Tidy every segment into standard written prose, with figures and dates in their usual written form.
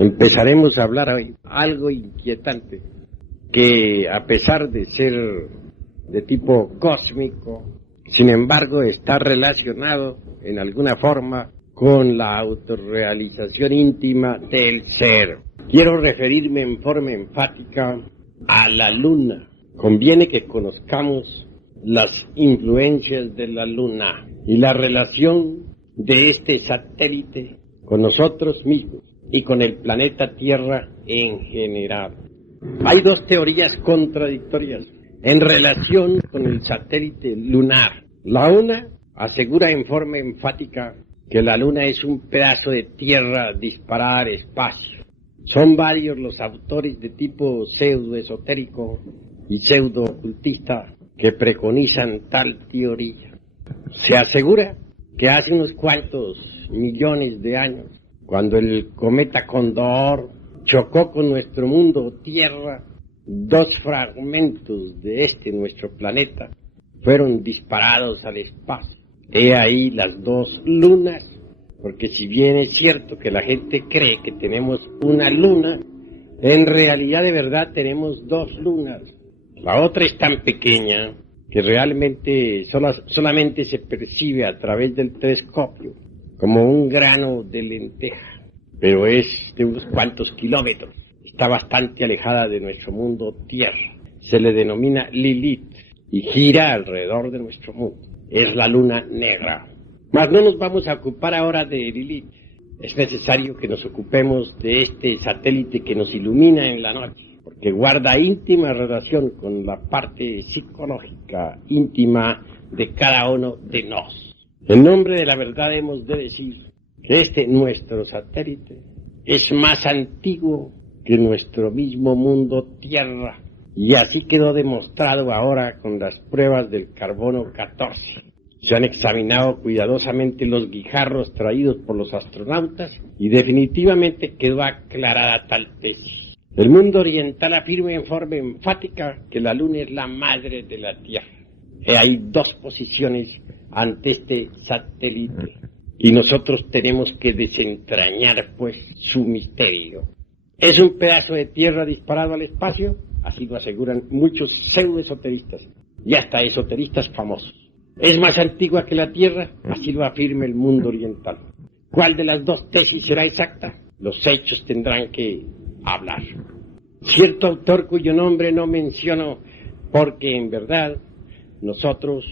Empezaremos a hablar hoy algo inquietante, que a pesar de ser de tipo cósmico, sin embargo está relacionado en alguna forma con la autorrealización íntima del ser. Quiero referirme en forma enfática a la luna. Conviene que conozcamos las influencias de la luna y la relación de este satélite con nosotros mismos y con el planeta Tierra en general. Hay dos teorías contradictorias en relación con el satélite lunar. La una asegura en forma enfática que la luna es un pedazo de tierra disparada al espacio. Son varios los autores de tipo pseudo-esotérico y pseudo-ocultista que preconizan tal teoría. Se asegura que hace unos cuantos millones de años, cuando el cometa Cóndor chocó con nuestro mundo Tierra, dos fragmentos de nuestro planeta, fueron disparados al espacio. He ahí las dos lunas, porque si bien es cierto que la gente cree que tenemos una luna, en realidad de verdad tenemos dos lunas. La otra es tan pequeña que realmente solamente se percibe a través del telescopio, como un grano de lenteja, pero es de unos cuantos kilómetros. Está bastante alejada de nuestro mundo Tierra. Se le denomina Lilith y gira alrededor de nuestro mundo. Es la luna negra. Mas no nos vamos a ocupar ahora de Lilith. Es necesario que nos ocupemos de este satélite que nos ilumina en la noche, porque guarda íntima relación con la parte psicológica íntima de cada uno de nosotros. En nombre de la verdad hemos de decir que nuestro satélite es más antiguo que nuestro mismo mundo Tierra, y así quedó demostrado ahora con las pruebas del carbono 14. Se han examinado cuidadosamente los guijarros traídos por los astronautas y definitivamente quedó aclarada tal tesis. El mundo oriental afirma en forma enfática que la luna es la madre de la Tierra. Hay dos posiciones ante este satélite y nosotros tenemos que desentrañar pues su misterio. ¿Es un pedazo de tierra disparado al espacio? Así lo aseguran muchos pseudoesoteristas y hasta esoteristas famosos. ¿Es más antigua que la Tierra? Así lo afirma el mundo oriental. ¿Cuál de las dos tesis será exacta? Los hechos tendrán que hablar. Cierto autor cuyo nombre no menciono porque en verdad nosotros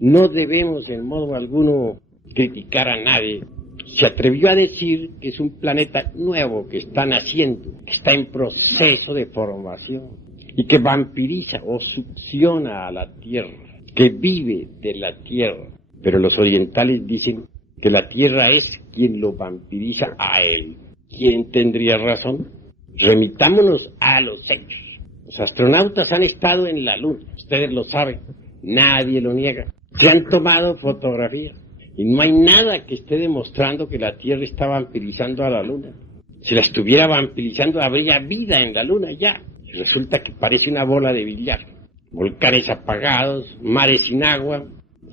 no debemos en modo alguno criticar a nadie, se atrevió a decir que es un planeta nuevo que está naciendo, que está en proceso de formación y que vampiriza o succiona a la Tierra, que vive de la Tierra. Pero los orientales dicen que la Tierra es quien lo vampiriza a él. ¿Quién tendría razón? Remitámonos a los hechos. Los astronautas han estado en la Luna, ustedes lo saben, nadie lo niega. Se han tomado fotografías y no hay nada que esté demostrando que la Tierra está vampirizando a la Luna. Si la estuviera vampirizando habría vida en la Luna ya. Y resulta que parece una bola de billar. Volcanes apagados, mares sin agua,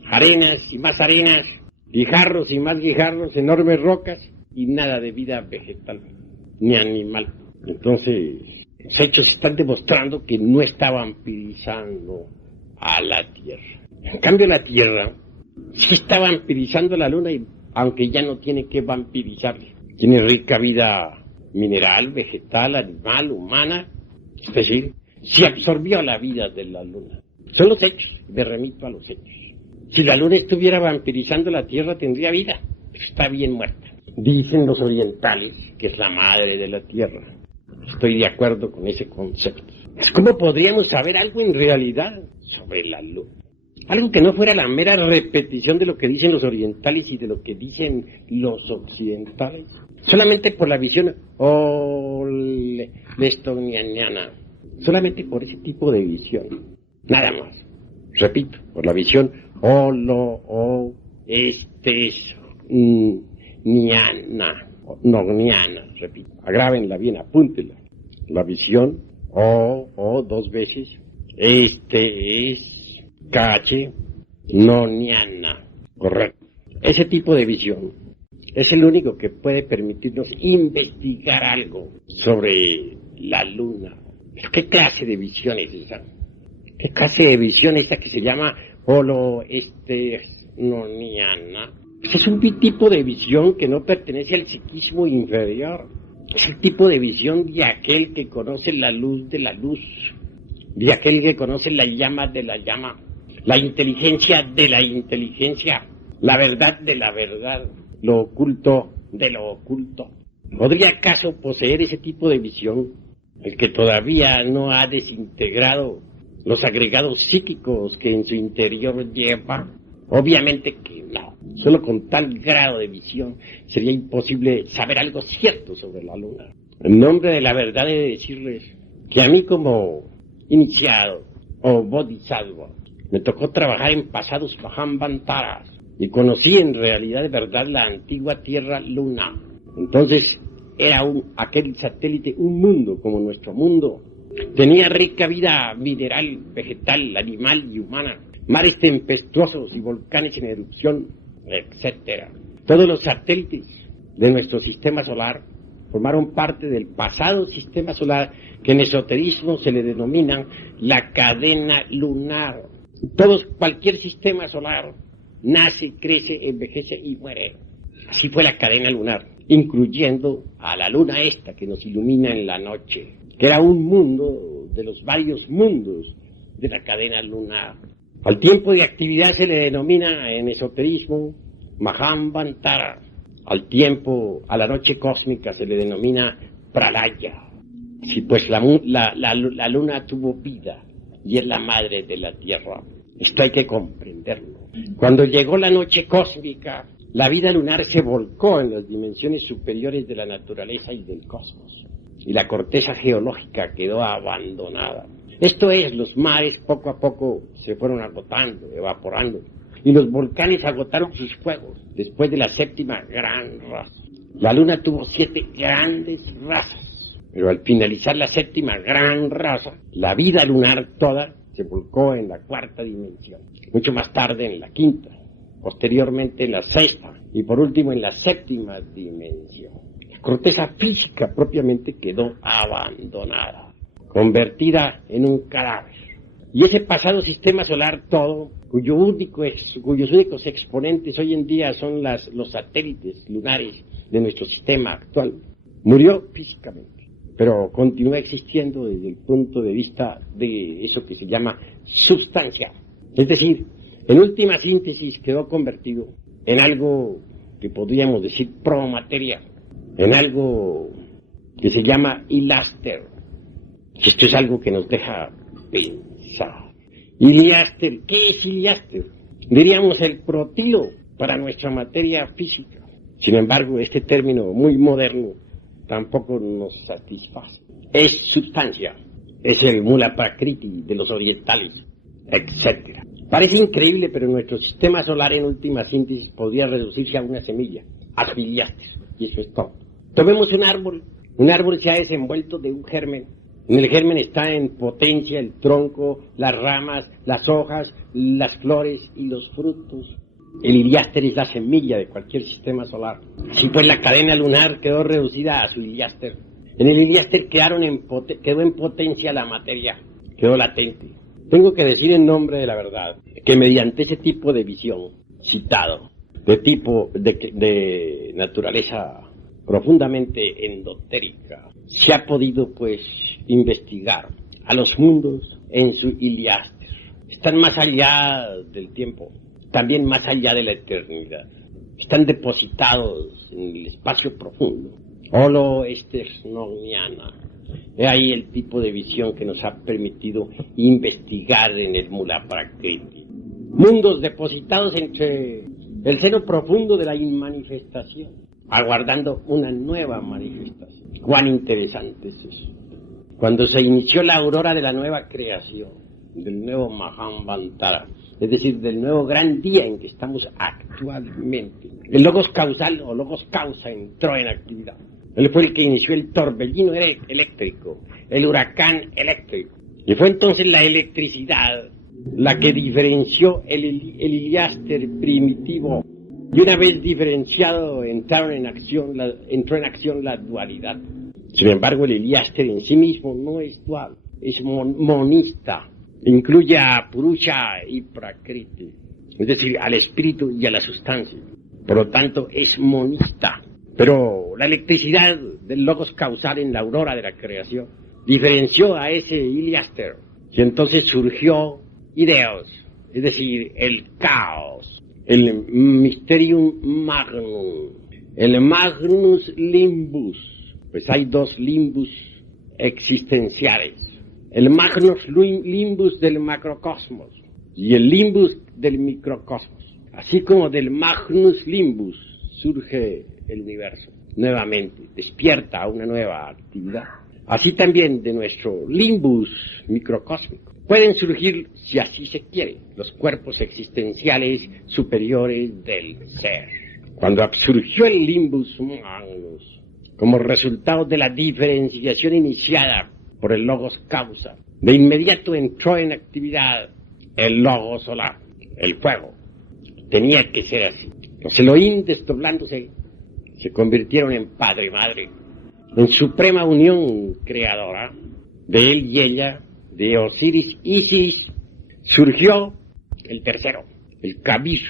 arenas y más arenas, guijarros y más guijarros, enormes rocas y nada de vida vegetal ni animal. Entonces, los hechos están demostrando que no está vampirizando a la Tierra. En cambio, la Tierra sí está vampirizando a la Luna, y aunque ya no tiene que vampirizarle. Tiene rica vida mineral, vegetal, animal, humana, es decir, se absorbió la vida de la Luna. Son los hechos, me remito a los hechos. Si la Luna estuviera vampirizando la Tierra, tendría vida, pero está bien muerta. Dicen los orientales que es la madre de la Tierra. Estoy de acuerdo con ese concepto. ¿Cómo podríamos saber algo en realidad sobre la Luna? Algo que no fuera la mera repetición de lo que dicen los orientales y de lo que dicen los occidentales. Solamente por la visión lestoniana. Solamente por ese tipo de visión. Nada más. Repito, por la visión nogniana, repito. Agrábenla bien, apúntenla. La visión dos veces. Noniana. Correcto. Ese tipo de visión es el único que puede permitirnos investigar algo sobre la luna. ¿Qué clase de visión es esa? ¿Qué clase de visión es esa que se llama holoesternoniana? Es un tipo de visión que no pertenece al psiquismo inferior. Es el tipo de visión de aquel que conoce la luz de la luz, de aquel que conoce la llama de la llama, la inteligencia de la inteligencia, la verdad de la verdad, lo oculto de lo oculto. ¿Podría acaso poseer ese tipo de visión el que todavía no ha desintegrado los agregados psíquicos que en su interior lleva? Obviamente que no. Solo con tal grado de visión sería imposible saber algo cierto sobre la luna. En nombre de la verdad he de decirles que a mí como iniciado o bodhisattva me tocó trabajar en pasados Mahambantaras y conocí en realidad de verdad la antigua tierra luna. Entonces era aquel satélite un mundo como nuestro mundo. Tenía rica vida mineral, vegetal, animal y humana, mares tempestuosos y volcanes en erupción, etc. Todos los satélites de nuestro sistema solar formaron parte del pasado sistema solar que en esoterismo se le denomina la cadena lunar. Cualquier sistema solar nace, crece, envejece y muere. Así fue la cadena lunar, incluyendo a la luna esta que nos ilumina en la noche, que era un mundo de los varios mundos de la cadena lunar. Al tiempo de actividad se le denomina en esoterismo Mahamvantara. Al tiempo, a la noche cósmica se le denomina Pralaya. Sí, pues la luna tuvo vida y es la madre de la Tierra. Esto hay que comprenderlo. Cuando llegó la noche cósmica, la vida lunar se volcó en las dimensiones superiores de la naturaleza y del cosmos, y la corteza geológica quedó abandonada. Esto es, los mares poco a poco se fueron agotando, evaporando, y los volcanes agotaron sus fuegos después de la séptima gran raza. La luna tuvo 7 grandes razas, pero al finalizar la séptima gran raza, la vida lunar toda se volcó en la 4ª dimensión, mucho más tarde en la 5ª, posteriormente en la 6ª y por último en la 7ª dimensión. La corteza física propiamente quedó abandonada, convertida en un cadáver. Y ese pasado sistema solar todo, cuyos únicos exponentes hoy en día son los satélites lunares de nuestro sistema actual, murió físicamente, pero continúa existiendo desde el punto de vista de eso que se llama sustancia. Es decir, en última síntesis quedó convertido en algo que podríamos decir promateria, en algo que se llama Iliaster. Esto es algo que nos deja pensar. Iliaster, ¿qué es Iliaster? Diríamos el protilo para nuestra materia física. Sin embargo, este término muy moderno tampoco nos satisface. Es sustancia, es el mula prakriti de los orientales, etc. Parece increíble, pero nuestro sistema solar en última síntesis podría reducirse a una semilla, a su Iliaster, y eso es todo. Tomemos un árbol se ha desenvuelto de un germen. En el germen está en potencia el tronco, las ramas, las hojas, las flores y los frutos. El Iliaster es la semilla de cualquier sistema solar. Sí, pues la cadena lunar quedó reducida a su Iliaster. En el Iliaster quedó en potencia la materia, quedó latente. Tengo que decir en nombre de la verdad que mediante ese tipo de visión citado, de naturaleza profundamente endotérica, se ha podido pues investigar a los mundos en su Iliaster. Están más allá del tiempo, también más allá de la eternidad. Están depositados en el espacio profundo. Holoesternoniana. He ahí el tipo de visión que nos ha permitido investigar en el Mula Prakriti. Mundos depositados entre el seno profundo de la inmanifestación, aguardando una nueva manifestación. Cuán interesante es eso. Cuando se inició la aurora de la nueva creación, del nuevo Mahamvantara, es decir, del nuevo gran día en que estamos actualmente, el logos causal o logos causa entró en actividad. Él fue el que inició el torbellino eléctrico, el huracán eléctrico. Y fue entonces la electricidad la que diferenció el Iliaster primitivo Y una vez diferenciado, entró en acción la dualidad. Sin embargo, el Iliáster en sí mismo no es dual, es monista. Incluye a Purusha y Prakriti, es decir, al espíritu y a la sustancia. Por lo tanto, es monista. Pero la electricidad del logos causal en la aurora de la creación diferenció a ese Iliáster. Y entonces surgió Ideos, es decir, el caos, el Mysterium Magnum, el Magnus Limbus. Pues hay dos limbus existenciales. El Magnus Limbus del macrocosmos y el Limbus del microcosmos. Así como del Magnus Limbus surge el universo nuevamente, despierta a una nueva actividad. Así también de nuestro Limbus microcósmico pueden surgir, si así se quiere, los cuerpos existenciales superiores del ser. Cuando surgió el Limbus Magnus, como resultado de la diferenciación iniciada por el Logos Causa, de inmediato entró en actividad el Logos Solar, el fuego. Tenía que ser así. Los Elohim, desdoblándose, se convirtieron en padre y madre, en suprema unión creadora. De él y ella, de Osiris Isis, surgió el tercero, el Kabir,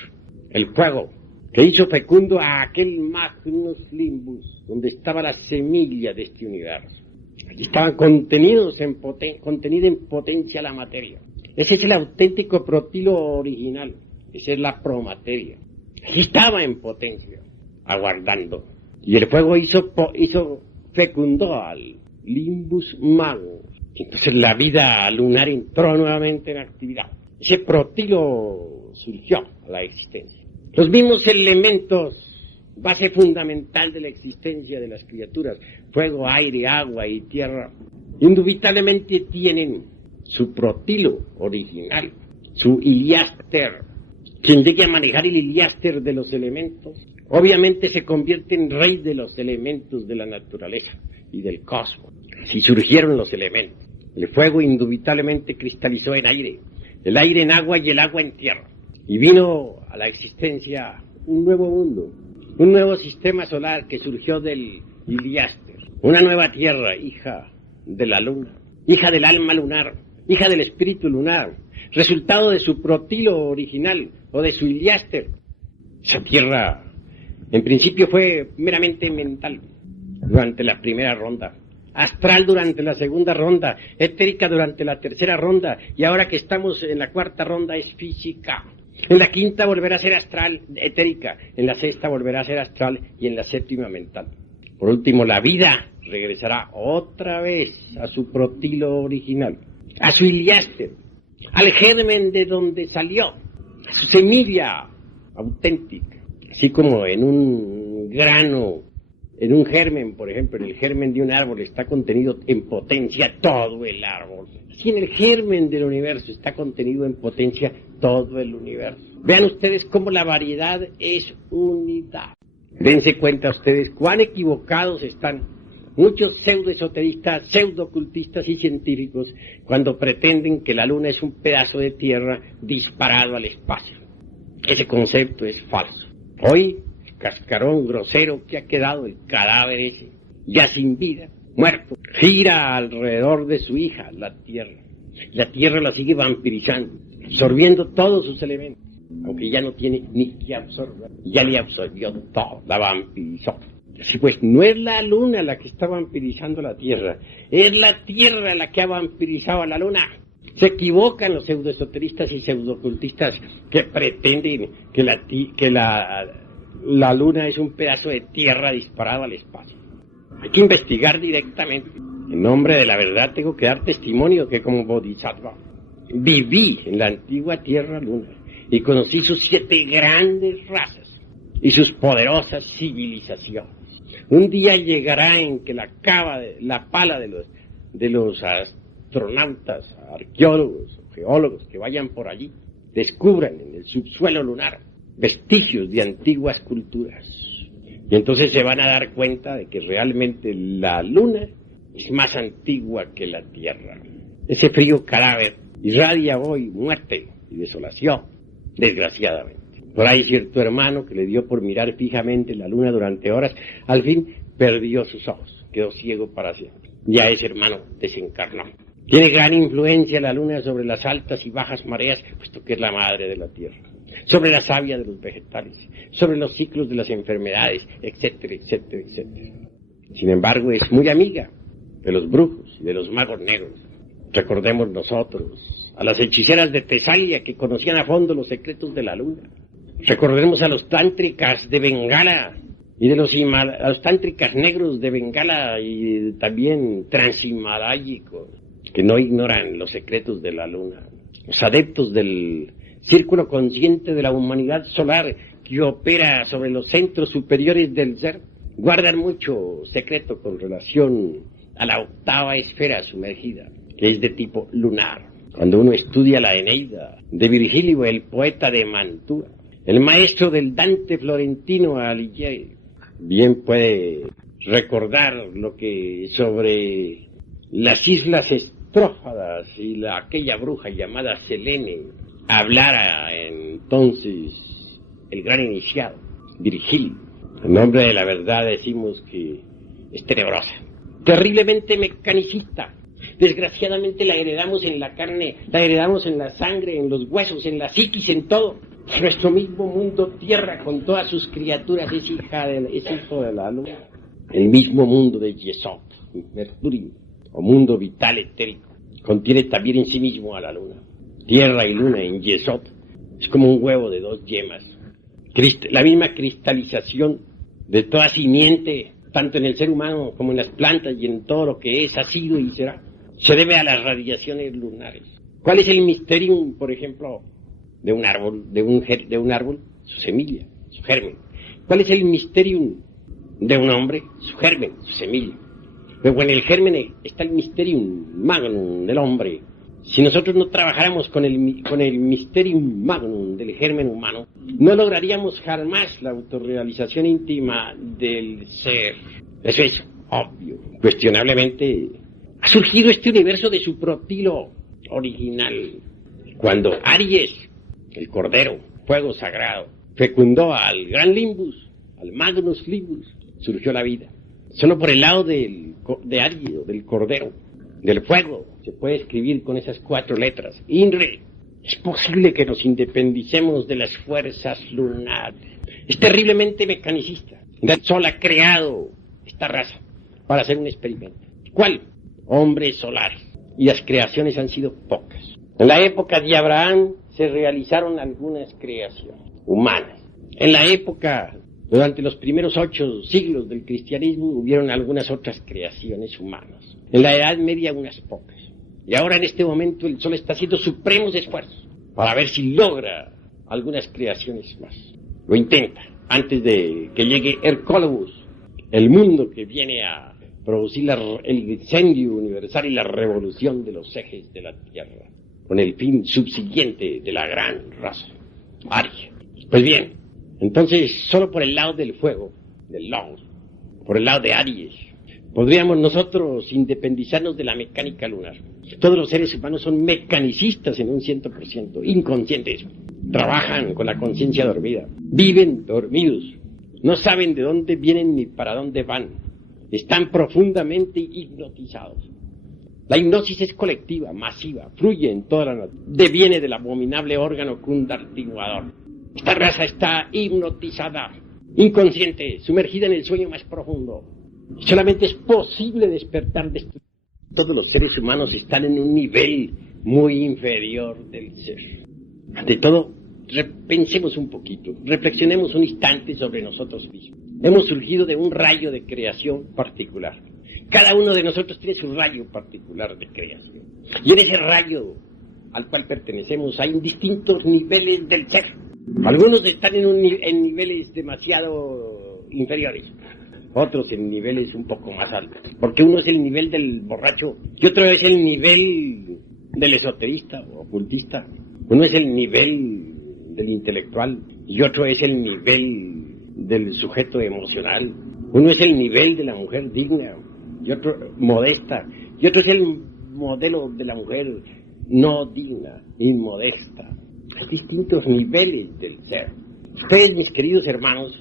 el fuego, que hizo fecundo a aquel Magnus Limbus, donde estaba la semilla de este universo. Allí estaban contenida en potencia la materia. Ese es el auténtico protilo original, esa es la promateria. Allí estaba en potencia, aguardando. Y el fuego fecundó al Limbus Magnus. Entonces la vida lunar entró nuevamente en actividad. Ese protilo surgió a la existencia. Los mismos elementos, base fundamental de la existencia de las criaturas, fuego, aire, agua y tierra, indubitablemente tienen su protilo original, su Iliáster. Quien llegue a manejar el Iliáster de los elementos, obviamente se convierte en rey de los elementos de la naturaleza y del cosmos. Así surgieron los elementos. El fuego indubitablemente cristalizó en aire, el aire en agua y el agua en tierra. Y vino a la existencia un nuevo mundo, un nuevo sistema solar que surgió del Iliáster. Una nueva tierra, hija de la luna, hija del alma lunar, hija del espíritu lunar, resultado de su protilo original o de su Iliáster. Esa tierra, en principio, fue meramente mental durante la primera ronda, astral durante la segunda ronda, etérica durante la tercera ronda, y ahora que estamos en la cuarta ronda es física. En la quinta volverá a ser astral, etérica, en la sexta volverá a ser astral y en la séptima mental. Por último, la vida regresará otra vez a su protilo original, a su Iliáster, al germen de donde salió, a su semilla auténtica, así como en un grano, en un germen, por ejemplo, en el germen de un árbol está contenido en potencia todo el árbol. Así en el germen del universo está contenido en potencia todo el universo. Vean ustedes cómo la variedad es unidad. Dense cuenta ustedes cuán equivocados están muchos pseudoesoteristas, pseudoocultistas y científicos cuando pretenden que la luna es un pedazo de tierra disparado al espacio. Ese concepto es falso. Hoy, el cascarón grosero que ha quedado, el cadáver ese, ya sin vida, muerto, gira alrededor de su hija, la Tierra. La Tierra la sigue vampirizando, absorbiendo todos sus elementos, aunque ya no tiene ni que absorber, ya le absorbió todo, la vampirizó. Así pues, no es la luna la que está vampirizando la Tierra, es la Tierra la que ha vampirizado a la luna. Se equivocan los pseudoesoteristas y pseudoocultistas que pretenden que la luna es un pedazo de tierra disparado al espacio. Hay que investigar directamente. En nombre de la verdad tengo que dar testimonio que como Bodhisattva viví en la antigua tierra luna y conocí sus 7 grandes razas y sus poderosas civilizaciones. Un día llegará en que la pala de los astronautas, arqueólogos o geólogos que vayan por allí descubran en el subsuelo lunar vestigios de antiguas culturas. Y entonces se van a dar cuenta de que realmente la luna es más antigua que la Tierra. Ese frío cadáver irradia hoy muerte y desolación, desgraciadamente. Por ahí cierto hermano que le dio por mirar fijamente la luna durante horas, al fin perdió sus ojos, quedó ciego para siempre. Ya ese hermano desencarnó. Tiene gran influencia la luna sobre las altas y bajas mareas, puesto que es la madre de la tierra, sobre la savia de los vegetales, sobre los ciclos de las enfermedades, etcétera, etcétera, etcétera. Sin embargo, es muy amiga de los brujos y de los magos negros. Recordemos nosotros a las hechiceras de Tesalia que conocían a fondo los secretos de la luna. Recordemos a los tántricas de Bengala y de a los tántricas negros de Bengala y también transhimalayicos que no ignoran los secretos de la luna. Los adeptos del círculo consciente de la humanidad solar que opera sobre los centros superiores del ser guardan mucho secreto con relación a la octava esfera sumergida, que es de tipo lunar. Cuando uno estudia la Eneida de Virgilio, el poeta de Mantua, el maestro del Dante Florentino Alighieri, bien puede recordar lo que sobre las islas estrófadas y aquella bruja llamada Selene hablara entonces el gran iniciado, Virgilio. En nombre de la verdad decimos que es tenebrosa, terriblemente mecanicista. Desgraciadamente la heredamos en la carne, la heredamos en la sangre, en los huesos, en la psiquis, en todo. Nuestro mismo mundo tierra con todas sus criaturas es hijo de la luna. El mismo mundo de Yesod, Mercurio, o mundo vital etérico, contiene también en sí mismo a la luna. Tierra y luna en Yesod es como un huevo de dos yemas. La misma cristalización de toda simiente, tanto en el ser humano como en las plantas y en todo lo que es, ha sido y será, se debe a las radiaciones lunares. ¿Cuál es el misterium, por ejemplo, de un árbol, de un árbol? Su semilla, su germen. ¿Cuál es el misterium de un hombre? Su germen, su semilla. Pero en el germen está el mysterium magnum del hombre. Si nosotros no trabajáramos con el mysterium magnum del germen humano, no lograríamos jamás la autorrealización íntima del ser. Eso es obvio. Cuestionablemente ha surgido este universo de su protilo original. Cuando Aries, el cordero, fuego sagrado, fecundó al gran Limbus, al Magnus Limbus, surgió la vida. Solo por el lado de Aries, del cordero, del fuego, se puede escribir con esas 4 letras. INRE. Es posible que nos independicemos de las fuerzas lunares. Es terriblemente mecanicista. El Sol ha creado esta raza para hacer un experimento. ¿Cuál? Hombres solares. Y las creaciones han sido pocas. En la época de Abraham se realizaron algunas creaciones humanas. En la época, durante los primeros 8 siglos del cristianismo, hubieron algunas otras creaciones humanas. En la Edad Media unas pocas. Y ahora en este momento el Sol está haciendo supremos esfuerzos para ver si logra algunas creaciones más. Lo intenta antes de que llegue Hercólogos, el mundo que viene a producir el incendio universal y la revolución de los ejes de la Tierra, con el fin subsiguiente de la gran raza aria. Pues bien, entonces solo por el lado del fuego, del Logos, por el lado de Aries, podríamos nosotros independizarnos de la mecánica lunar. Todos los seres humanos son mecanicistas en un 100%, inconscientes. Trabajan con la conciencia dormida, viven dormidos, no saben de dónde vienen ni para dónde van. Están profundamente hipnotizados. La hipnosis es colectiva, masiva, fluye en toda la naturaleza, deviene del abominable órgano cundartiguador. Esta raza está hipnotizada, inconsciente, sumergida en el sueño más profundo. Solamente es posible despertar de esto. Todos los seres humanos están en un nivel muy inferior del ser. Ante todo, pensemos un poquito, reflexionemos un instante sobre nosotros mismos. Hemos surgido de un rayo de creación particular. Cada uno de nosotros tiene su rayo particular de creación. Y en ese rayo al cual pertenecemos hay distintos niveles del ser. Algunos están en niveles demasiado inferiores, otros en niveles un poco más altos. Porque uno es el nivel del borracho y otro es el nivel del esoterista o ocultista. Uno es el nivel del intelectual y otro es el nivel del sujeto emocional. Uno es el nivel de la mujer digna y otro modesta, y otro es el modelo de la mujer no digna, inmodesta. Hay distintos niveles del ser. Ustedes, mis queridos hermanos,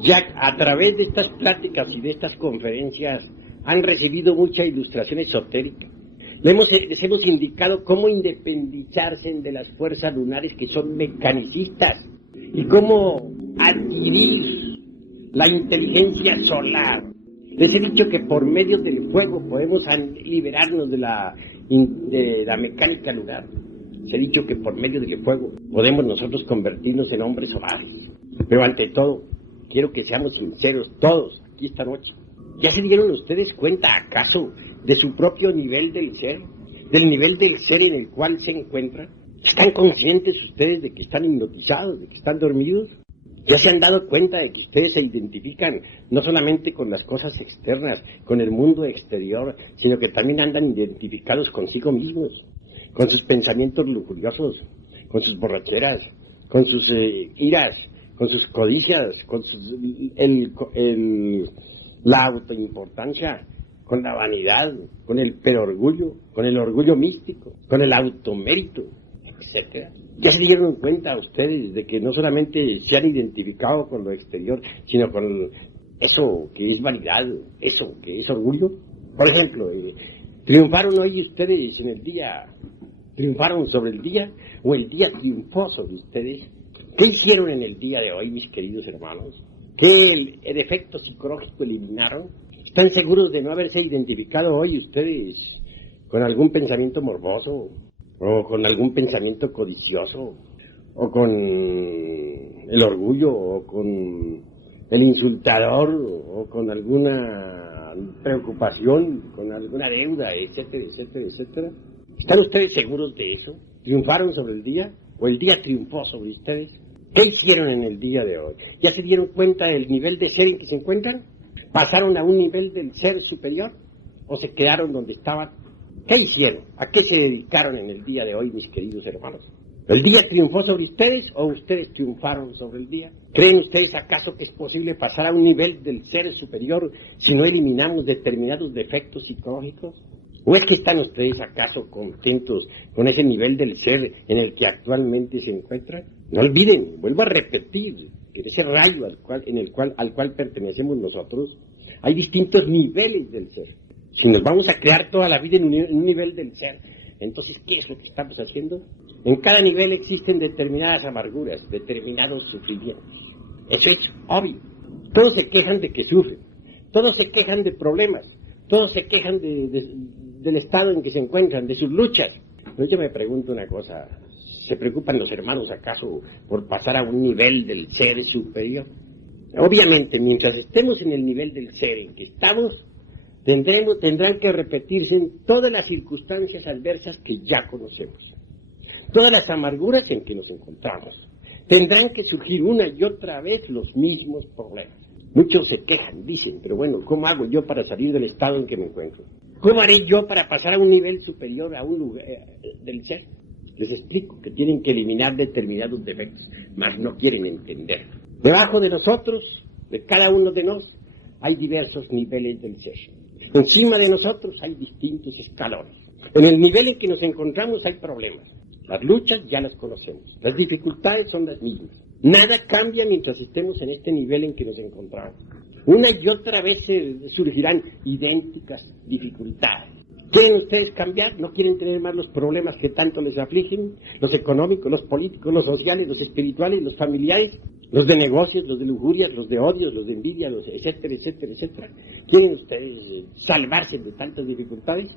ya a través de estas pláticas y de estas conferencias han recibido mucha ilustración esotérica. Les hemos indicado cómo independizarse de las fuerzas lunares que son mecanicistas y cómo adquirir la inteligencia solar. Les he dicho que por medio del fuego podemos liberarnos de la mecánica lunar. Les he dicho que por medio del fuego podemos nosotros convertirnos en hombres solares. Pero ante todo, quiero que seamos sinceros todos aquí esta noche. ¿Ya se dieron ustedes cuenta acaso de su propio nivel del ser? Del nivel del ser en el cual se encuentran. ¿Están conscientes ustedes de que están hipnotizados, de que están dormidos? ¿Ya se han dado cuenta de que ustedes se identifican no solamente con las cosas externas, con el mundo exterior, sino que también andan identificados consigo mismos, con sus pensamientos lujuriosos, con sus borracheras, con sus iras, con sus codicias, con la autoimportancia, con la vanidad, con el perorgullo, con el orgullo místico, con el automérito, etcétera? ¿Ya se dieron cuenta ustedes de que no solamente se han identificado con lo exterior, sino con eso que es vanidad, eso que es orgullo? Por ejemplo, ¿triunfaron hoy ustedes en el día? ¿Triunfaron sobre el día? ¿O el día triunfó sobre ustedes? ¿Qué hicieron en el día de hoy, mis queridos hermanos? ¿Qué el efecto psicológico eliminaron? ¿Están seguros de no haberse identificado hoy ustedes con algún pensamiento morboso? ¿O con algún pensamiento codicioso? ¿O con el orgullo? ¿O con el insultador? ¿O con alguna preocupación? ¿Con alguna deuda? Etcétera, etcétera, etcétera. ¿Están ustedes seguros de eso? ¿Triunfaron sobre el día? ¿O el día triunfó sobre ustedes? ¿Qué hicieron en el día de hoy? ¿Ya se dieron cuenta del nivel de ser en que se encuentran? ¿Pasaron a un nivel del ser superior? ¿O se quedaron donde estaban? ¿Qué hicieron? ¿A qué se dedicaron en el día de hoy, mis queridos hermanos? ¿El día triunfó sobre ustedes o ustedes triunfaron sobre el día? ¿Creen ustedes acaso que es posible pasar a un nivel del ser superior si no eliminamos determinados defectos psicológicos? ¿O es que están ustedes acaso contentos con ese nivel del ser en el que actualmente se encuentran? No olviden, vuelvo a repetir, que ese rayo al cual pertenecemos nosotros, hay distintos niveles del ser. Si nos vamos a crear toda la vida en un nivel del ser, entonces, ¿qué es lo que estamos haciendo? En cada nivel existen determinadas amarguras, determinados sufrimientos. Eso es obvio. Todos se quejan de que sufren, todos se quejan de problemas, todos se quejan del estado en que se encuentran, de sus luchas. Pero yo me pregunto una cosa, ¿se preocupan los hermanos acaso por pasar a un nivel del ser superior? Obviamente, mientras estemos en el nivel del ser en que estamos, tendrán que repetirse en todas las circunstancias adversas que ya conocemos, todas las amarguras en que nos encontramos. Tendrán que surgir una y otra vez los mismos problemas. Muchos se quejan, dicen, pero bueno, ¿cómo hago yo para salir del estado en que me encuentro? ¿Cómo haré yo para pasar a un nivel superior, a un lugar del ser? Les explico que tienen que eliminar determinados defectos, mas no quieren entender. Debajo de nosotros, de cada uno de nosotros, hay diversos niveles del ser. Encima de nosotros hay distintos escalones. En el nivel en que nos encontramos hay problemas. Las luchas ya las conocemos. Las dificultades son las mismas. Nada cambia mientras estemos en este nivel en que nos encontramos. Una y otra vez surgirán idénticas dificultades. ¿Quieren ustedes cambiar? ¿No quieren tener más los problemas que tanto les afligen? Los económicos, los políticos, los sociales, los espirituales, los familiares, los de negocios, los de lujurias, los de odios, los de envidia, los etcétera, etcétera, etcétera. ¿Quieren ustedes salvarse de tantas dificultades?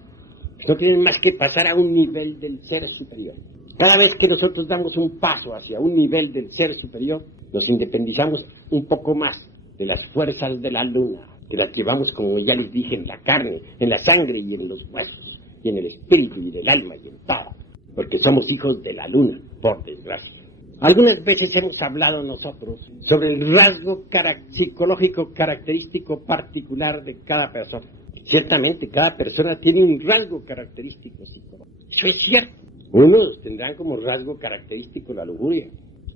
No tienen más que pasar a un nivel del ser superior. Cada vez que nosotros damos un paso hacia un nivel del ser superior, nos independizamos un poco más de las fuerzas de la luna, que las llevamos, como ya les dije, en la carne, en la sangre y en los huesos, y en el espíritu y del alma y en todo, porque somos hijos de la luna, por desgracia. Algunas veces hemos hablado nosotros sobre el rasgo psicológico característico particular de cada persona. Ciertamente, cada persona tiene un rasgo característico psicológico. Eso es cierto. Unos tendrán como rasgo característico la lujuria,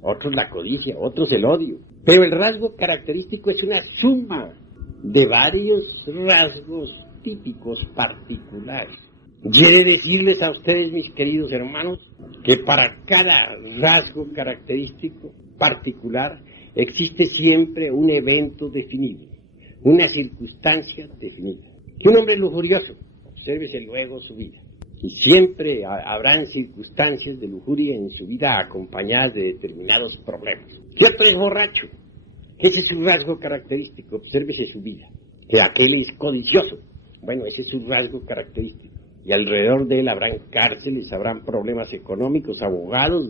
otros la codicia, otros el odio. Pero el rasgo característico es una suma de varios rasgos típicos particulares. Quiere decirles a ustedes, mis queridos hermanos, que para cada rasgo característico particular existe siempre un evento definido, una circunstancia definida. Que un hombre lujurioso, obsérvese luego su vida. Y siempre habrán circunstancias de lujuria en su vida acompañadas de determinados problemas. Que otro es borracho, que ese es su rasgo característico, obsérvese su vida. Que aquel es codicioso, bueno, ese es su rasgo característico. Y alrededor de él habrán cárceles, habrán problemas económicos, abogados,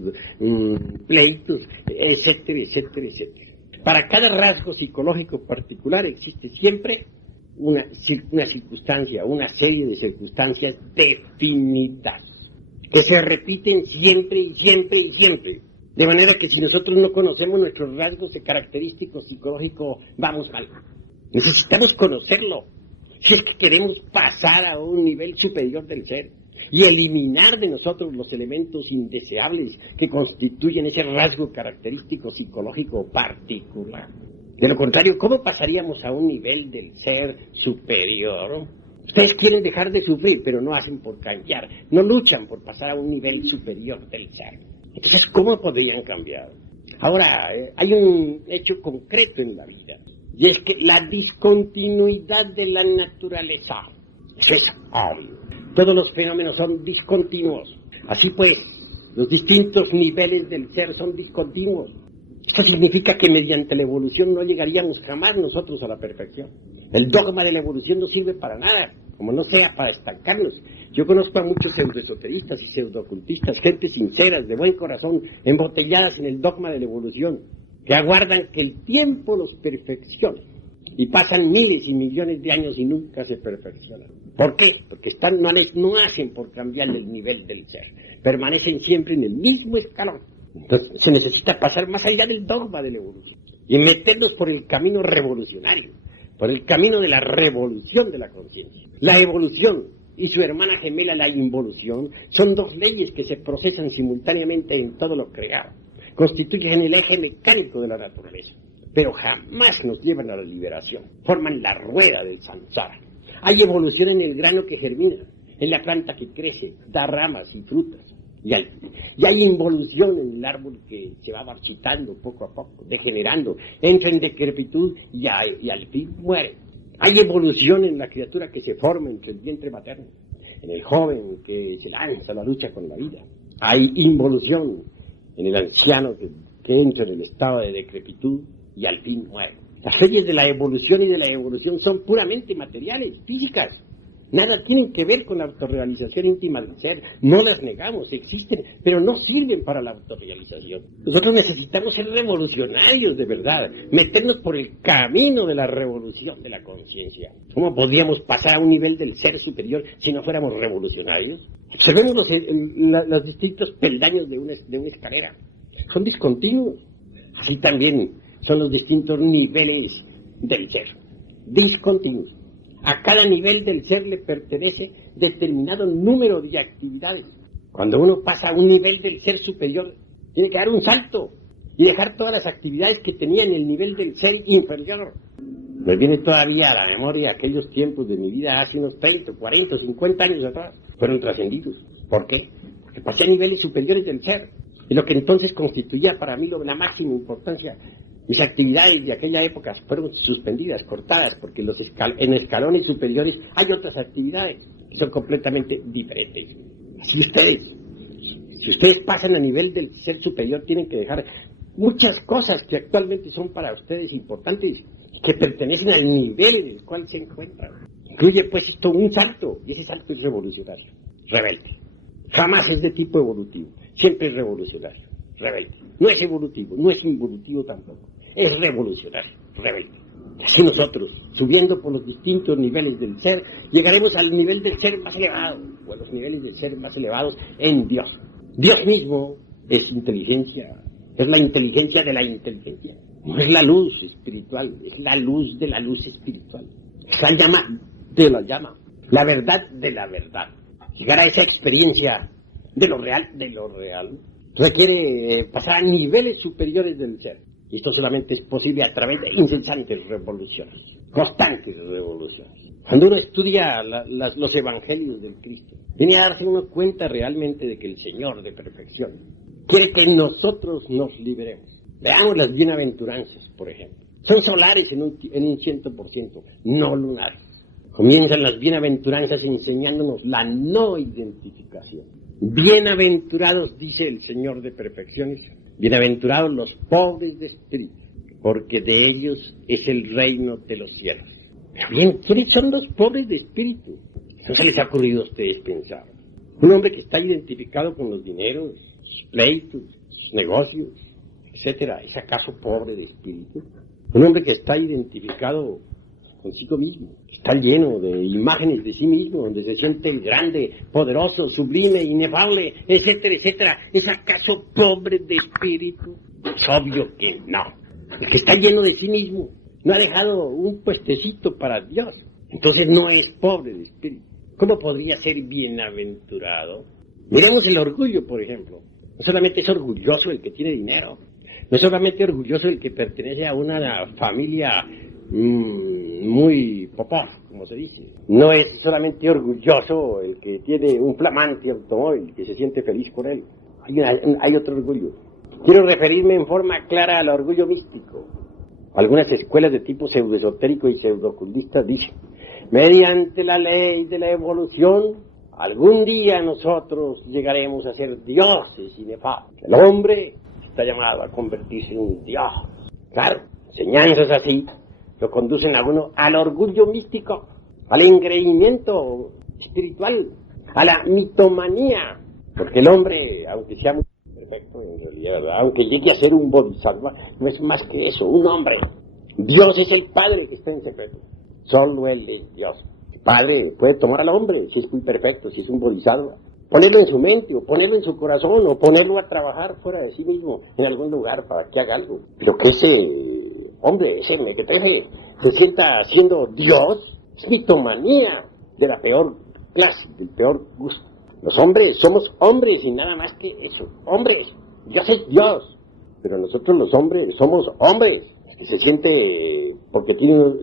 pleitos, etcétera, etcétera, etcétera. Para cada rasgo psicológico particular existe siempre una circunstancia, una serie de circunstancias definidas, que se repiten siempre y siempre y siempre. De manera que si nosotros no conocemos nuestros rasgos característicos psicológicos, vamos mal. Necesitamos conocerlo. Si es que queremos pasar a un nivel superior del ser y eliminar de nosotros los elementos indeseables que constituyen ese rasgo característico psicológico particular. De lo contrario, ¿cómo pasaríamos a un nivel del ser superior? Ustedes quieren dejar de sufrir, pero no hacen por cambiar, no luchan por pasar a un nivel superior del ser. Entonces, ¿cómo podrían cambiar? Ahora, hay un hecho concreto en la vida. Y es que la discontinuidad de la naturaleza es obvio. Todos los fenómenos son discontinuos. Así pues, los distintos niveles del ser son discontinuos. Esto significa que mediante la evolución no llegaríamos jamás nosotros a la perfección. El dogma de la evolución no sirve para nada, como no sea para estancarnos. Yo conozco a muchos pseudoesoteristas y pseudoocultistas, gente sinceras, de buen corazón, embotelladas en el dogma de la evolución, que aguardan que el tiempo los perfeccione. Y pasan miles y millones de años y nunca se perfeccionan. ¿Por qué? Porque no hacen por cambiar el nivel del ser. Permanecen siempre en el mismo escalón. Entonces se necesita pasar más allá del dogma de la evolución y meternos por el camino revolucionario, por el camino de la revolución de la conciencia. La evolución y su hermana gemela, la involución, son dos leyes que se procesan simultáneamente en todo lo creado. Constituyen el eje mecánico de la naturaleza, pero jamás nos llevan a la liberación. Forman la rueda del samsara. Hay evolución en el grano que germina, en la planta que crece, da ramas y frutas. Y hay involución en el árbol que se va marchitando poco a poco, degenerando, entra en decrepitud y al fin muere. Hay evolución en la criatura que se forma entre el vientre materno, en el joven que se lanza a la lucha con la vida. Hay involución en el anciano que entra en el estado de decrepitud y al fin muere. Las leyes de la evolución y de la evolución son puramente materiales, físicas. Nada tienen que ver con la autorrealización íntima del ser. No las negamos, existen, pero no sirven para la autorrealización. Nosotros necesitamos ser revolucionarios de verdad, meternos por el camino de la revolución de la conciencia. ¿Cómo podríamos pasar a un nivel del ser superior si no fuéramos revolucionarios? Observemos los distintos peldaños de una escalera. Son discontinuos. Así también son los distintos niveles del ser. Discontinuos. A cada nivel del ser le pertenece determinado número de actividades. Cuando uno pasa a un nivel del ser superior, tiene que dar un salto y dejar todas las actividades que tenía en el nivel del ser inferior. Me viene todavía a la memoria aquellos tiempos de mi vida hace unos 30, 40, 50 años atrás. Fueron trascendidos. ¿Por qué? Porque pasé a niveles superiores del ser. Y lo que entonces constituía para mí la máxima importancia. Mis actividades de aquella época fueron suspendidas, cortadas, porque en escalones superiores hay otras actividades que son completamente diferentes. Si ustedes pasan a nivel del ser superior, tienen que dejar muchas cosas que actualmente son para ustedes importantes, que pertenecen al nivel en el cual se encuentran. Incluye pues esto un salto, y ese salto es revolucionario, rebelde. Jamás es de tipo evolutivo, siempre es revolucionario, rebelde. No es evolutivo, no es involutivo tampoco. Es revolucionario, rebelde. Así nosotros, subiendo por los distintos niveles del ser, llegaremos al nivel del ser más elevado, o a los niveles del ser más elevados en Dios. Dios mismo es inteligencia, es la inteligencia de la inteligencia. No es la luz espiritual, es la luz de la luz espiritual. Es la llama de la llama, la verdad de la verdad. Llegar a esa experiencia de lo real requiere pasar a niveles superiores del ser. Y esto solamente es posible a través de incesantes revoluciones, constantes revoluciones. Cuando uno estudia los evangelios del Cristo, viene a darse uno cuenta realmente de que el Señor de perfección quiere que nosotros nos liberemos Veamos las bienaventuranzas, por ejemplo. Son solares en un 100%, no lunares. Comienzan las bienaventuranzas enseñándonos la no identificación. Bienaventurados, dice el Señor de perfecciones, bienaventurados los pobres de espíritu, porque de ellos es el reino de los cielos. Pero bien, ¿quiénes son los pobres de espíritu? ¿No se les ha ocurrido a ustedes pensar? Un hombre que está identificado con los dineros, sus pleitos, sus negocios, etcétera, ¿es acaso pobre de espíritu? Un hombre que está identificado consigo mismo, que está lleno de imágenes de sí mismo, donde se siente grande, poderoso, sublime, inefable, etcétera, etcétera, ¿es acaso pobre de espíritu? Es obvio que no. El que está lleno de sí mismo no ha dejado un puestecito para Dios, entonces no es pobre de espíritu. ¿Cómo podría ser bienaventurado? Miremos el orgullo, por ejemplo. No solamente es orgulloso el que tiene dinero, no es solamente orgulloso el que pertenece a una familia muy popó, como se dice. No es solamente orgulloso el que tiene un flamante automóvil, que se siente feliz por él. Hay otro orgullo. Quiero referirme en forma clara al orgullo místico. Algunas escuelas de tipo pseudoesotérico y pseudocultista dicen: mediante la ley de la evolución, algún día nosotros llegaremos a ser dioses inefables. El hombre está llamado a convertirse en un dios. Claro, enseñanzas así lo conducen a uno al orgullo místico, al engreimiento espiritual, a la mitomanía. Porque el hombre, aunque sea muy perfecto en realidad, aunque llegue a ser un bodhisattva, no es más que eso, un hombre. Dios es el Padre que está en secreto. Solo Él es Dios. El Padre puede tomar al hombre, si es muy perfecto, si es un bodhisattva, ponerlo en su mente, o ponerlo en su corazón, o ponerlo a trabajar fuera de sí mismo, en algún lugar, para que haga algo. Pero que ese hombre, ese mequetrefe, se sienta siendo Dios, es mitomanía de la peor clase, del peor gusto. Los hombres somos hombres y nada más que eso, hombres. Dios es Dios, pero nosotros los hombres somos hombres. Que se siente,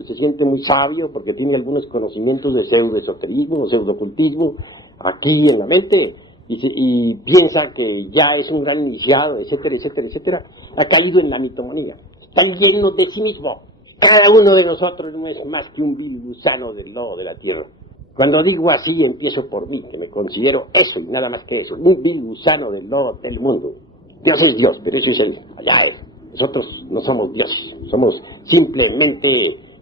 se siente muy sabio, porque tiene algunos conocimientos de pseudoesoterismo, pseudocultismo, aquí en la mente, y piensa que ya es un gran iniciado, etcétera, etcétera, etcétera, ha caído en la mitomanía. Está lleno de sí mismo. Cada uno de nosotros no es más que un vil gusano del lodo de la tierra. Cuando digo así, empiezo por mí, que me considero eso y nada más que eso, un vil gusano del lodo del mundo. Dios es Dios, pero eso es Él, allá es. Nosotros no somos dioses, somos simplemente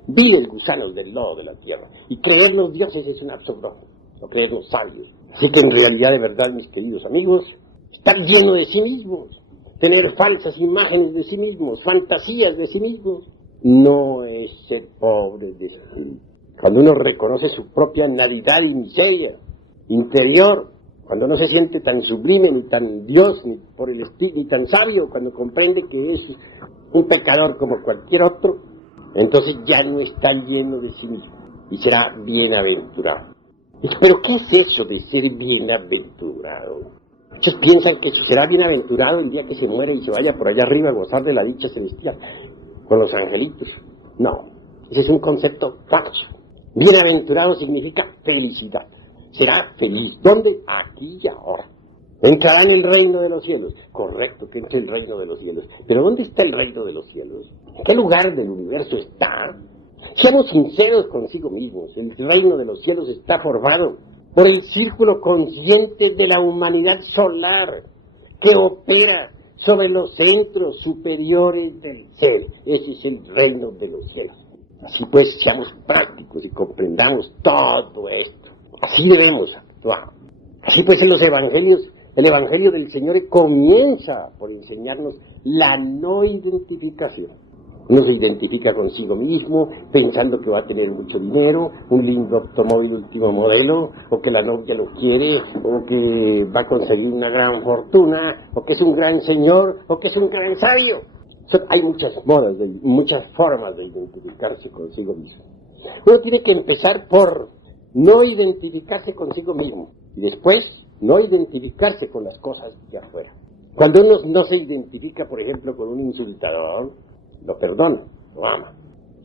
viles gusanos del lodo de la tierra. Y creernos dioses es un absurdo, no creernos sabios. Así que en realidad, de verdad, mis queridos amigos, estar lleno de sí mismos, tener falsas imágenes de sí mismos, fantasías de sí mismos, no es ser pobre de espíritu. Cuando uno reconoce su propia nadidad y miseria interior, cuando no se siente tan sublime, ni tan Dios, ni por el espíritu, ni tan sabio, cuando comprende que es un pecador como cualquier otro, entonces ya no está lleno de sí mismo y será bienaventurado. Pero ¿qué es eso de ser bienaventurado? Muchos piensan que será bienaventurado el día que se muere y se vaya por allá arriba a gozar de la dicha celestial con los angelitos. No, ese es un concepto falso. Bienaventurado significa felicidad. Será feliz. ¿Dónde? Aquí y ahora. Entrará en el reino de los cielos. Correcto, que entre el reino de los cielos. Pero ¿dónde está el reino de los cielos? ¿En qué lugar del universo está? Seamos sinceros consigo mismos. El reino de los cielos está formado por el círculo consciente de la humanidad solar que opera sobre los centros superiores del ser. Ese es el reino de los cielos. Así pues, seamos prácticos y comprendamos todo esto. Así debemos actuar. Así pues, en los evangelios, el evangelio del Señor comienza por enseñarnos la no identificación. Uno se identifica consigo mismo, pensando que va a tener mucho dinero, un lindo automóvil último modelo, o que la novia lo quiere, o que va a conseguir una gran fortuna, o que es un gran señor, o que es un gran sabio. Hay muchas modas, muchas formas de identificarse consigo mismo. Uno tiene que empezar por no identificarse consigo mismo, y después no identificarse con las cosas de afuera. Cuando uno no se identifica, por ejemplo, con un insultador, lo perdona, lo ama,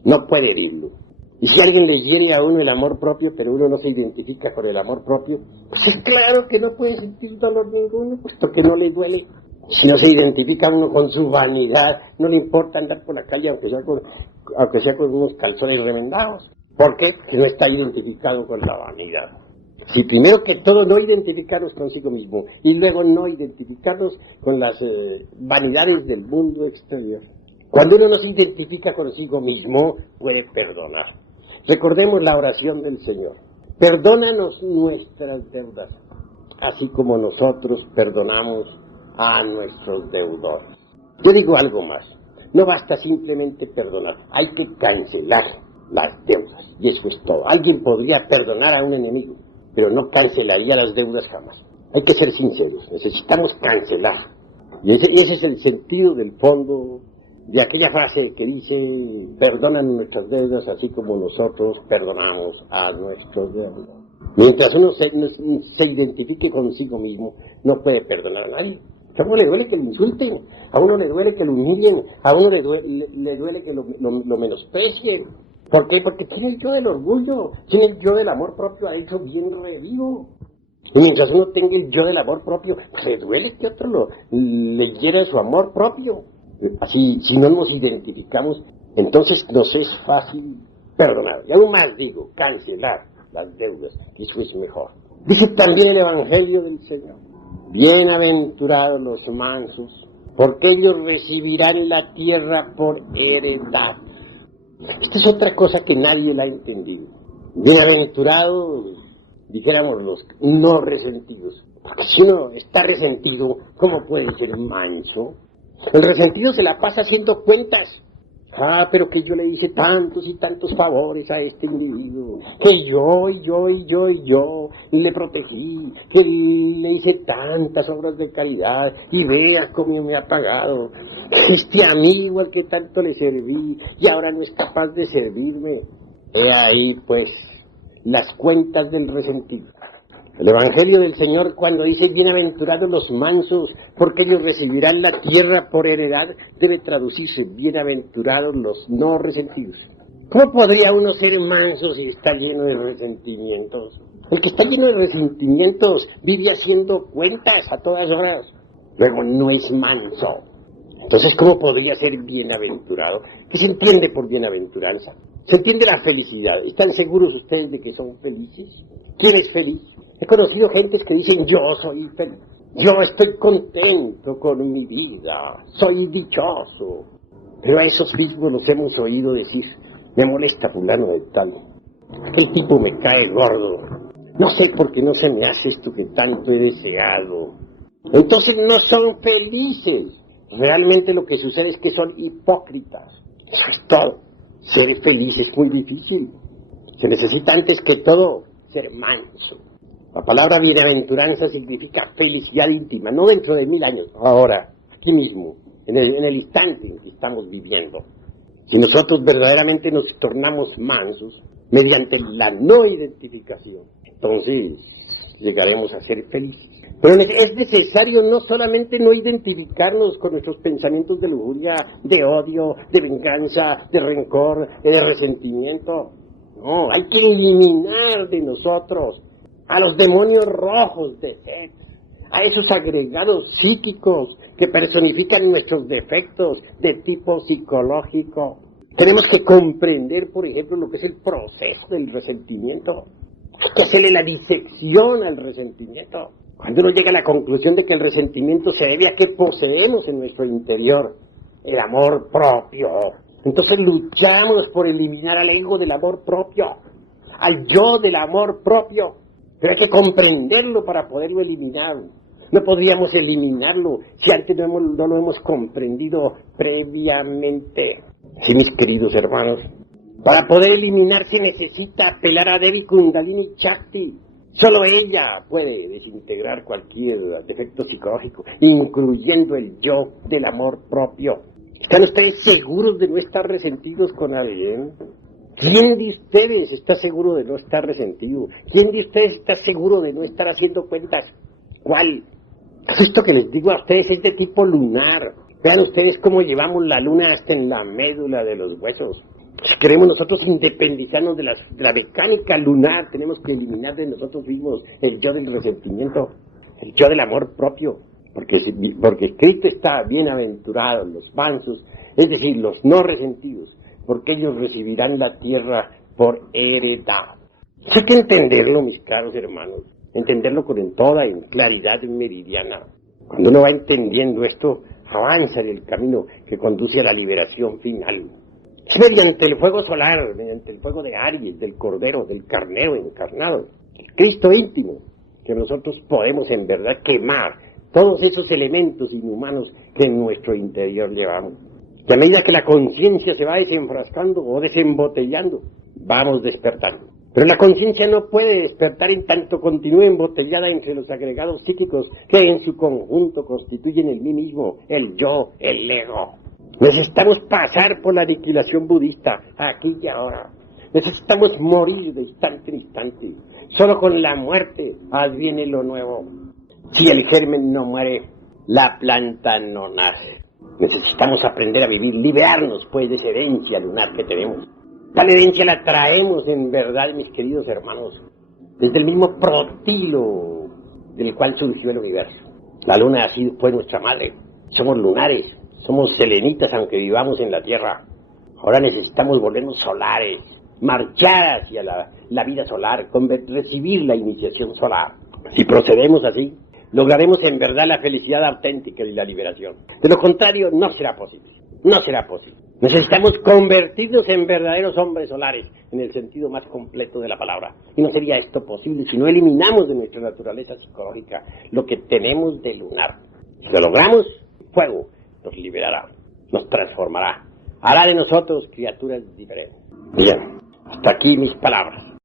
no puede herirlo. Y si alguien le hiere a uno el amor propio, pero uno no se identifica con el amor propio, pues es claro que no puede sentir dolor ninguno, puesto que no le duele. Si no se identifica uno con su vanidad, no le importa andar por la calle aunque sea con unos calzones remendados. ¿Por qué? Porque no está identificado con la vanidad. Si primero que todo no identificarnos consigo mismo y luego no identificarnos con las vanidades del mundo exterior. Cuando uno no se identifica consigo mismo, puede perdonar. Recordemos la oración del Señor. Perdónanos nuestras deudas, así como nosotros perdonamos a nuestros deudores. Yo digo algo más. No basta simplemente perdonar, hay que cancelar las deudas, y eso es todo. Alguien podría perdonar a un enemigo, pero no cancelaría las deudas jamás. Hay que ser sinceros, necesitamos cancelar. Y ese es el sentido del fondo de aquella frase que dice, perdonan nuestras deudas así como nosotros perdonamos a nuestros deudores. Mientras uno se identifique consigo mismo, no puede perdonar a nadie. A uno le duele que lo insulten, a uno le duele que lo humillen, a uno le duele que lo menosprecien. ¿Por qué? Porque tiene el yo del orgullo, tiene el yo del amor propio adentro bien revivo. Y mientras uno tenga el yo del amor propio, le duele que otro le hiera su amor propio. Así, si no nos identificamos, entonces nos es fácil perdonar. Y aún más digo, cancelar las deudas, eso es mejor. Dice también el Evangelio del Señor, bienaventurados los mansos, porque ellos recibirán la tierra por heredad. Esta es otra cosa que nadie la ha entendido. Bienaventurados, dijéramos, los no resentidos. Porque si uno está resentido, ¿cómo puede ser manso? El resentido se la pasa haciendo cuentas. Pero que yo le hice tantos y tantos favores a este individuo, que yo le protegí, que le hice tantas obras de caridad, y vea cómo me ha pagado. Este amigo al que tanto le serví, y ahora no es capaz de servirme. He ahí, pues, las cuentas del resentido. El Evangelio del Señor, cuando dice bienaventurados los mansos, porque ellos recibirán la tierra por heredad, debe traducirse bienaventurados los no resentidos. ¿Cómo podría uno ser manso si está lleno de resentimientos? El que está lleno de resentimientos vive haciendo cuentas a todas horas, luego no es manso. Entonces, ¿cómo podría ser bienaventurado? ¿Qué se entiende por bienaventuranza? Se entiende la felicidad. ¿Están seguros ustedes de que son felices? ¿Quién es feliz? He conocido gentes que dicen, yo soy feliz, yo estoy contento con mi vida, soy dichoso. Pero a esos mismos los hemos oído decir, me molesta fulano de tal, aquel tipo me cae gordo, no sé por qué no se me hace esto que tanto he deseado. Entonces no son felices. Realmente lo que sucede es que son hipócritas. Eso es todo. Ser feliz es muy difícil. Se necesita antes que todo ser manso. La palabra bienaventuranza significa felicidad íntima, no dentro de 1000 años, ahora, aquí mismo, en el instante en que estamos viviendo. Si nosotros verdaderamente nos tornamos mansos, mediante la no identificación, entonces llegaremos a ser felices. Pero es necesario no solamente no identificarnos con nuestros pensamientos de lujuria, de odio, de venganza, de rencor, de resentimiento. No, hay que eliminar de nosotros a los demonios rojos de sed, a esos agregados psíquicos que personifican nuestros defectos de tipo psicológico. Tenemos que comprender, por ejemplo, lo que es el proceso del resentimiento. Hay que hacerle la disección al resentimiento. Cuando uno llega a la conclusión de que el resentimiento se debe a que poseemos en nuestro interior el amor propio, entonces luchamos por eliminar al ego del amor propio, al yo del amor propio. Pero hay que comprenderlo para poderlo eliminar. No podríamos eliminarlo si antes no lo hemos comprendido previamente. Sí, mis queridos hermanos, para poder eliminar se necesita apelar a Devi Kundalini Shakti. Solo ella puede desintegrar cualquier defecto psicológico, incluyendo el yo del amor propio. ¿Están ustedes seguros de no estar resentidos con alguien? ¿Quién de ustedes está seguro de no estar resentido? ¿Quién de ustedes está seguro de no estar haciendo cuentas? ¿Cuál? Esto que les digo a ustedes es de tipo lunar. Vean ustedes cómo llevamos la luna hasta en la médula de los huesos. Si queremos nosotros independizarnos de la mecánica lunar, tenemos que eliminar de nosotros mismos el yo del resentimiento, el yo del amor propio. porque Cristo está bienaventurado los mansos, es decir, los no resentidos, porque ellos recibirán la tierra por heredad. Hay que entenderlo, mis caros hermanos, entenderlo con toda en claridad meridiana. Cuando uno va entendiendo esto, avanza en el camino que conduce a la liberación final. Es mediante el fuego solar, mediante el fuego de Aries, del Cordero, del Carnero encarnado, el Cristo íntimo, que nosotros podemos en verdad quemar todos esos elementos inhumanos que en nuestro interior llevamos. Y a medida que la conciencia se va desenfrascando o desembotellando, vamos despertando. Pero la conciencia no puede despertar en tanto continúe embotellada entre los agregados psíquicos que en su conjunto constituyen el mí mismo, el yo, el ego. Necesitamos pasar por la aniquilación budista, aquí y ahora. Necesitamos morir de instante en instante. Solo con la muerte adviene lo nuevo. Si el germen no muere, la planta no nace. Necesitamos aprender a vivir, liberarnos pues de esa herencia lunar que tenemos. Tal herencia la traemos en verdad, mis queridos hermanos, desde el mismo protilo del cual surgió el universo. La luna ha sido pues nuestra madre. Somos lunares, somos selenitas aunque vivamos en la Tierra. Ahora necesitamos volvernos solares, marchar hacia la vida solar, recibir la iniciación solar. Si procedemos así, lograremos en verdad la felicidad auténtica y la liberación. De lo contrario, no será posible. No será posible. Necesitamos convertirnos en verdaderos hombres solares, en el sentido más completo de la palabra. Y no sería esto posible si no eliminamos de nuestra naturaleza psicológica lo que tenemos de lunar. Si lo logramos, el fuego nos liberará, nos transformará, hará de nosotros criaturas diferentes. Bien, hasta aquí mis palabras.